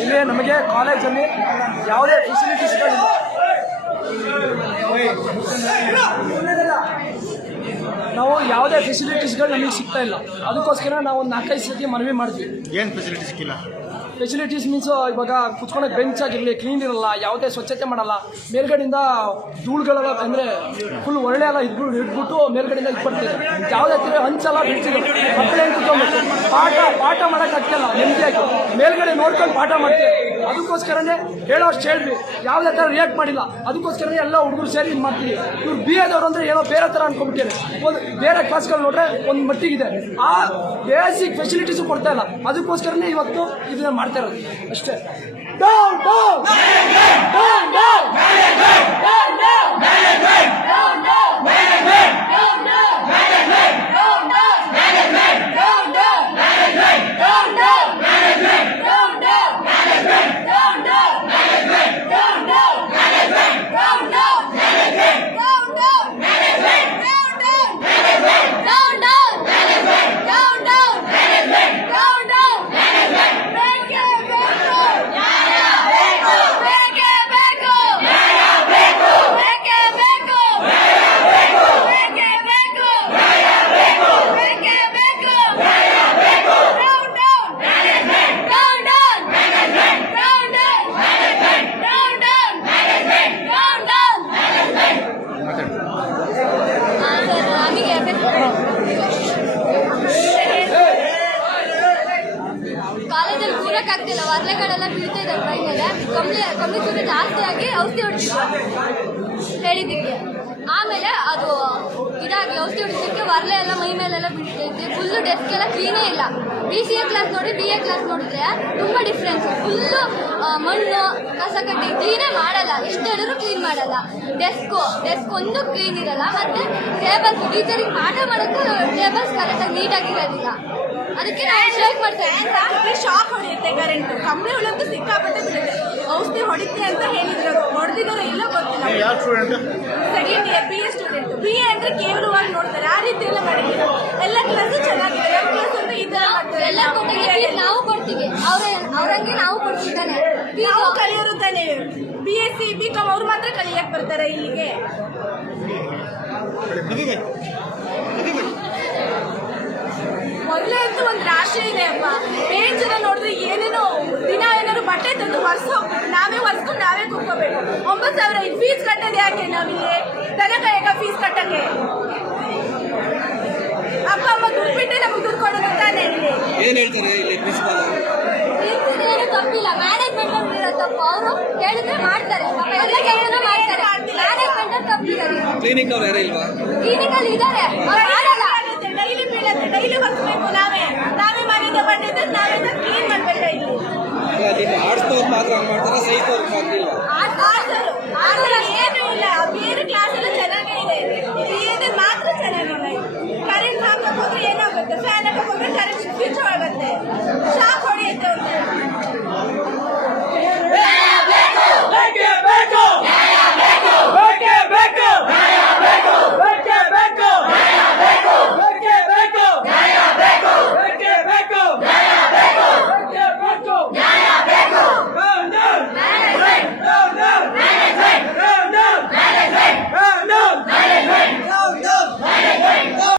ಇಲ್ಲಿ ನಮಗೆ ಕಾಲೇಜಲ್ಲಿ ಯಾವುದೇ ಫೆಸಿಲಿಟೀಸ್ಗಳಿಲ್ಲ ನಾವು ಯಾವುದೇ ಫೆಸಿಲಿಟೀಸ್ಗಳು ನಮಗೆ ಸಿಗ್ತಾ ಇಲ್ಲ. ಅದಕ್ಕೋಸ್ಕರ ನಾವು ಒಂದು ನಾಲ್ಕೈದು ಸತಿ ಮನವಿ ಮಾಡ್ತೀವಿ ಏನು ಫೆಸಿಲಿಟಿ ಸಿಕ್ಕಿಲ್ಲ? ಫೆಸಿಲಿಟೀಸ್ ಮೀನ್ಸ್ ಇವಾಗ ಕುತ್ಕೊಳಕ್ಕೆ ಬೆಂಚ್ ಆಗಿರಲಿ ಕ್ಲೀನ್ ಇರಲ್ಲ, ಯಾವುದೇ ಸ್ವಚ್ಛತೆ ಮಾಡಲ್ಲ, ಮೇಲ್ಗಡೆಯಿಂದ ಧೂಳುಗಳೆಲ್ಲ ಅಂದರೆ ಫುಲ್ ಒಳ್ಳೆ ಎಲ್ಲ ಇದ್ಬಿಟ್ಟು ಇಟ್ಬಿಟ್ಟು ಮೇಲ್ಗಡೆಯಿಂದ ಇಟ್ಬಿಡ್ತೀವಿ ಯಾವುದೇ ಥರ ಹಂಚಲ್ಲ ಬಿಡ್ತೀವಿ ಮಕ್ಕಳೇನು ಕುತ್ಕೊಬೇಕು ಪಾಠ ಪಾಠ ಮಾಡೋಕ್ಕಾಗ್ತಿಲ್ಲ ನೆಮ್ಮದಿಯಾಗಿ. ಮೇಲ್ಗಡೆ ನೋಡ್ಕೊಂಡು ಪಾಠ ಮಾಡ್ತೀವಿ ಅದಕ್ಕೋಸ್ಕರನೇ ಹೇಳೋಷ್ಟು ಹೇಳ್ವಿ ಯಾವುದೇ ಥರ ರಿಯಾಕ್ಟ್ ಮಾಡಿಲ್ಲ. ಅದಕ್ಕೋಸ್ಕರನೇ ಎಲ್ಲ ಹುಡುಗರು ಸೇರಿ ಇದು ಮಾಡ್ತೀವಿ. ಇವ್ರು ಬಿ ಎದವ್ರು ಅಂದರೆ ಏನೋ ಬೇರೆ ಥರ ಅನ್ಕೊಂಡ್ಬಿಟ್ಟಿದ್ದಾರೆ. ಒಂದು ಬೇರೆ ಕ್ಲಾಸ್ಗಳು ನೋಡ್ರೆ ಒಂದು ಮಟ್ಟಿಗಿದೆ. ಆ ಬೇಸಿಕ್ ಫೆಸಿಲಿಟೀಸು ಕೊಡ್ತಾ ಇಲ್ಲ. ಅದಕ್ಕೋಸ್ಕರನೇ ಇವತ್ತು ಇದನ್ನ ಮಾಡ್ತಾ ಇರೋದು. ಅಷ್ಟೇ. ಡಾ down! ಡಾ ಕೂರಕ್ಕಾಗ್ತಿಲ್ಲ ವರ್ಲೆಗಳೆಲ್ಲ ಬೀಳ್ತಾ ಇದೆ ಮೈ ಮೇಲೆ ಕಮ್ಮಿ ಕಮ್ಮಿ ಚೂರು ಜಾಸ್ತಿ ಆಗಿ ಔಷಧಿ ಹೊಡಿತಿದ್ರು ಹೇಳಿದ್ದಕ್ಕೆ. ಆಮೇಲೆ ಅದು ಇದಾಗಿ ಔಷಧಿ ಹೊಡಿಸೋಕ್ಕೆ ವರ್ಲೆ ಎಲ್ಲ ಮೈ ಮೇಲೆಲ್ಲ ಬೀಳ್ತೈತೆ ಫುಲ್ಲು ಡೆಸ್ಕ್ ಎಲ್ಲ ಕ್ಲೀನೇ ಇಲ್ಲ. ಬಿ ಸಿ ಎ ಕ್ಲಾಸ್ ನೋಡಿ ಬಿ ಎ ಕ್ಲಾಸ್ ನೋಡಿದ್ರೆ ತುಂಬ ಡಿಫ್ರೆನ್ಸ್ ಫುಲ್ಲು ಮಣ್ಣು ಕಸ ಕಡ್ಡಿ ಕ್ಲೀನೇ ಮಾಡಲ್ಲ. ಎಷ್ಟು ಹೇಳಿದ್ರು ಕ್ಲೀನ್ ಮಾಡಲ್ಲ. ಡೆಸ್ಕ್ ಡೆಸ್ಕ್ ಒಂದು ಕ್ಲೀನ್ ಇರಲ್ಲ. ಮತ್ತೆ ಟೇಬಲ್ಸ್ ಟೀಚರಿಗೆ ಪಾಠ ಮಾಡೋಕ್ಕೂ ಟೇಬಲ್ಸ್ ಕರೆಕ್ಟಾಗಿ ನೀಟಾಗಿ ಇರೋದಿಲ್ಲ. ಅದಕ್ಕೆ ನಾವು ಶೇಕ್ ಮಾಡ್ತಾ ಇದ್ದೀವಿ ಶಾಕ್ ಹೊಡೆಯುತ್ತೆ ಕರೆಂಟ್ ಕಮ್ಮಿ ಉಳಿದು ಸಿಕ್ಕಾಪಟ್ಟೆ ಬಿಡುತ್ತೆ. ಔಷಧಿ ಹೊಡಿತೆ ಅಂತ ಹೇಳಿದ್ರು ಹೊಡೆದಿದ್ದಾರೆ ಇಲ್ಲ ಗೊತ್ತಿಲ್ಲ. Second year B A student B A ಅಂದ್ರೆ ಕೇವಲವಾಗಿ ನೋಡ್ತಾರೆ. ಆ ರೀತಿ ಎಲ್ಲ ಮಾಡಿದ್ದೀರ ಎಲ್ಲ ಕ್ಲಾಸು ಚೆನ್ನಾಗಿದೆ. ನಮ್ಮ ಕ್ಲಾಸ್ ಅಂತ ಈ ತರ ಮಾಡ್ತಾರೆ. ಎಲ್ಲ ಕೊಟ್ಟಿಗೆ ನಾವು ಕೊಡ್ತೀವಿ. ಅವ್ರ ಅವ್ರಂಗೆ ನಾವು ಕೊಡ್ತಿದ್ದಾನೆ. ನಾವು ಕಲಿಯೋರು ತಾನೆ. B S C B com ಅವ್ರು ಮಾತ್ರ ಕಲಿಯಕ್ ಬರ್ತಾರೆ ಇಲ್ಲಿಗೆ. ಅಂತೂ ಒಂದು ರಾಶಿ ಇದೆ ಅಪ್ಪ. ಬೇರೆ ಜನ ನೋಡಿದ್ರೆ ಏನೇನೋ ದಿನ ಏನಾದ್ರು ಬಟ್ಟೆ ತಂದು ಹೊರಸೋ ಹೋಗ್ಬೇಕು ನಾವೇ ಹೊರ್ಸ್ಕೊಂಡು ನಾವೇ ಕುಕ್ಕೋಬೇಕು ಒಂಬತ್ತು ಸಾವಿರ ಫೀಸ್ ಕಟ್ಟೋದು ಯಾಕೆ ನಾವಿಲ್ಲಿ? ತಲೆ ಕಾಯಕ ಫೀಸ್ ಕಟ್ಟಕ್ಕೆ? ಅಪ್ಪ ಅಮ್ಮ ದುಡ್ಡು ಬಿಟ್ಟೆ ನಮಗೆ ದುಡ್ಡು ಕೊಡೋದು ತಾನೇ ಇಲ್ಲಿ ಏನ್ ಹೇಳ್ತಾರೆ ಇಲ್ಲಿ ಪ್ರಿನ್ಸಿಪಾಲ್ ಏನು ತಪ್ಪಿಲ್ಲ. ಮ್ಯಾನೇಜ್ಮೆಂಟ್ ಇರೋ ತಪ್ಪು. ಅವರು ಹೇಳಿದ್ರೆ ಮಾಡ್ತಾರೆ. ಪಾಪ ಎಲ್ಲ ಕೆಲಸನೂ ಮಾಡ್ತಾರೆ. ಮ್ಯಾನೇಜ್ಮೆಂಟ್ ತಪ್ಪಿಲ್ಲ ಕ್ಲಿನಿಕ್ ಅವ್ರು ಯಾರು ಇಲ್ವಾ? ಕ್ಲಿನಿಕಲ್ಲಿ ಇದ್ದಾರೆ. ಇದಾರೆ ಡೈಲಿ ಬೀಳತ್ತೆ ಡೈಲಿ ಬರ್ಬೇಕು ನಾವೇ ಮನೆಯಿಂದ ಬಂದಿದ್ದು ನಾವೇ ಕ್ಲೀನ್ ಮಾಡ್ಬೇಕು ಇಲ್ಲಿ ನಿಮ್ಮ ಆರ್ಟ್ಸ್ನವ್ರು ಮಾತ್ರ ಹಂಗ್ ಮಾಡ್ತಾರೆ ಸೈನ್ಸ್ನವ್ರು ಮಾತ್ರ ಇಲ್ಲ